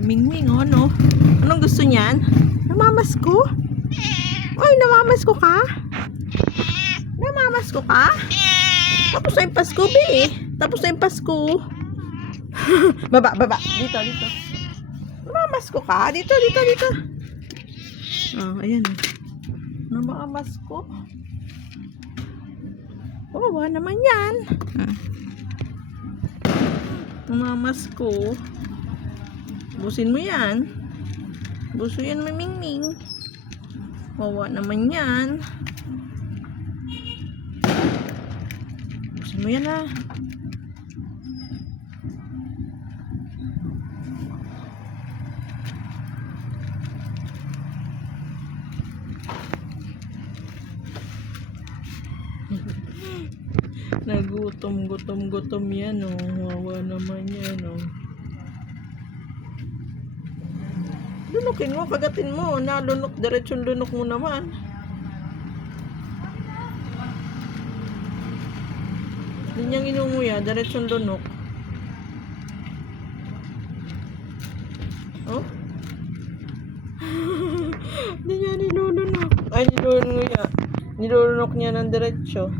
Si Mingming, oh, no? Anong gusto niyan? Namamasko? Oy, namamasko ka? Namamasko ka? Tapos na yung Pasko, be. Tapos na yung Pasko. Baba. Dito. Namamasko ka? Dito. Oh, ayan. Namamasko. Oh, naman yan. Namamasko. Busin mo yan. Buso yan, Mingming. Wawa naman yan. Busin mo yan, ha. Nagutom yan, oh. Wawa naman yan, oh. Lunukin mo, kagatin mo. Nalunok, diretsyon lunok mo naman. Hindi niyang inunguya, diretsyon lunok. Oh? Hindi niya nilulunok. Ay, nilulunok niya ng diretsyo.